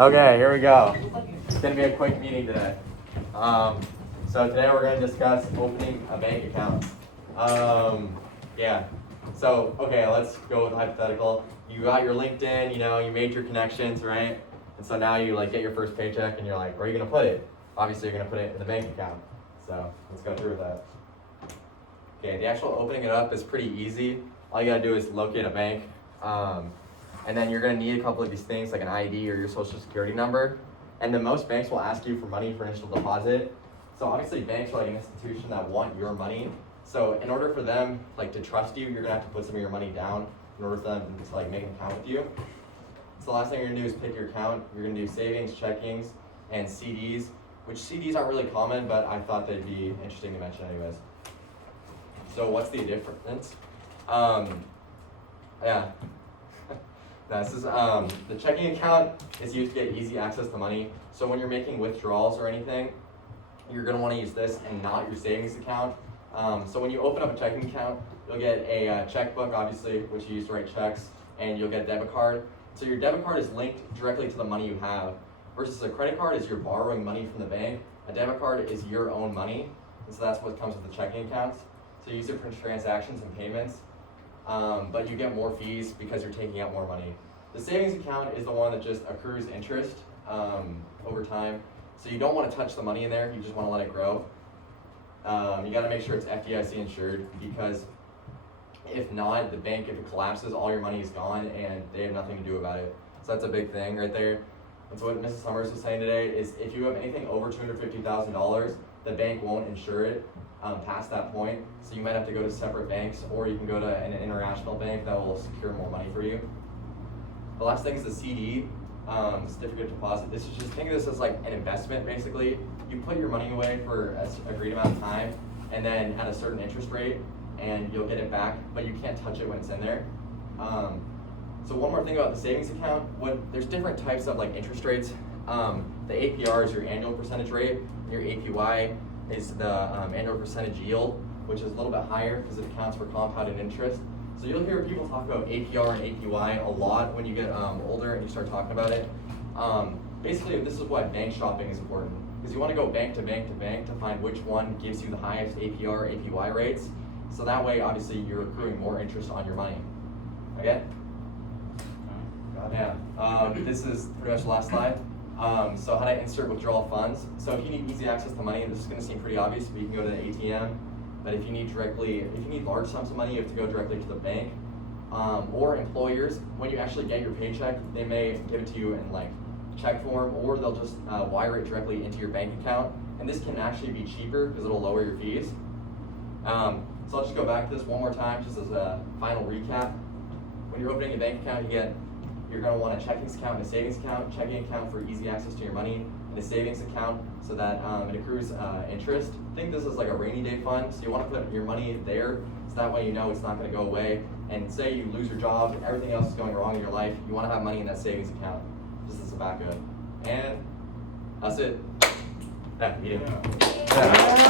Okay, here we go. It's gonna be a quick meeting today. So today we're gonna discuss opening a bank account. Yeah. So okay, let's go with the hypothetical. You got your LinkedIn, you made your connections, right? And so now you get your first paycheck, and you're like, where are you gonna put it? Obviously, you're gonna put it in the bank account. So let's go through with that. Okay, the actual opening it up is pretty easy. All you gotta do is locate a bank. And then you're gonna need a couple of these things like an ID or your social security number. And then most banks will ask you for money for initial deposit. So obviously banks are like an institution that want your money. So in order for them to trust you, you're gonna have to put some of your money down in order for them to make an account with you. So the last thing you're gonna do is pick your account. You're gonna do savings, checkings, and CDs, which CDs aren't really common, but I thought they'd be interesting to mention anyways. So what's the difference? This is the checking account is used to get easy access to money. So when you're making withdrawals or anything, you're going to want to use this and not your savings account. So when you open up a checking account, you'll get a checkbook, obviously, which you use to write checks, and you'll get a debit card. So your debit card is linked directly to the money you have, versus a credit card is you're borrowing money from the bank. A debit card is your own money, and so that's what comes with the checking accounts. So you use it for transactions and payments. But you get more fees because you're taking out more money. The savings account is the one that just accrues interest over time. So you don't want to touch the money in there, you just want to let it grow. You got to make sure it's FDIC insured, because if not, the bank, if it collapses, all your money is gone and they have nothing to do about it. So that's a big thing right there. And so what Mrs. Summers was saying today is if you have anything over $250,000, the bank won't insure it past that point. So you might have to go to separate banks, or you can go to an international bank that will secure more money for you. The last thing is the CD, certificate of deposit. This is just, think of this as like an investment basically. You put your money away for an agreed amount of time, and then at a certain interest rate, and you'll get it back, but you can't touch it when it's in there. So one more thing about the savings account, there's different types of interest rates. The APR is your annual percentage rate, your APY is the annual percentage yield, which is a little bit higher because it accounts for compounded interest. So you'll hear people talk about APR and APY a lot when you get older and you start talking about it. Basically, this is why bank shopping is important, because you want to go bank to bank to bank to find which one gives you the highest APR or APY rates. So that way, obviously, you're accruing more interest on your money. Okay? Yeah. This is pretty much the last slide. So how to insert withdrawal funds. So if you need easy access to money, this is going to seem pretty obvious, but you can go to the ATM. But if you need large sums of money, you have to go directly to the bank. Or employers, when you actually get your paycheck, they may give it to you in check form, or they'll just wire it directly into your bank account. And this can actually be cheaper because it'll lower your fees. So I'll just go back to this one more time, just as a final recap. When you're opening a bank account, you're going to want a checking account and a savings account. Checking account for easy access to your money, and a savings account so that it accrues interest. Think this is like a rainy day fund, so you want to put your money there so that way you know it's not going to go away. And say you lose your job and everything else is going wrong in your life, you want to have money in that savings account just as a backup. And that's it. Yeah.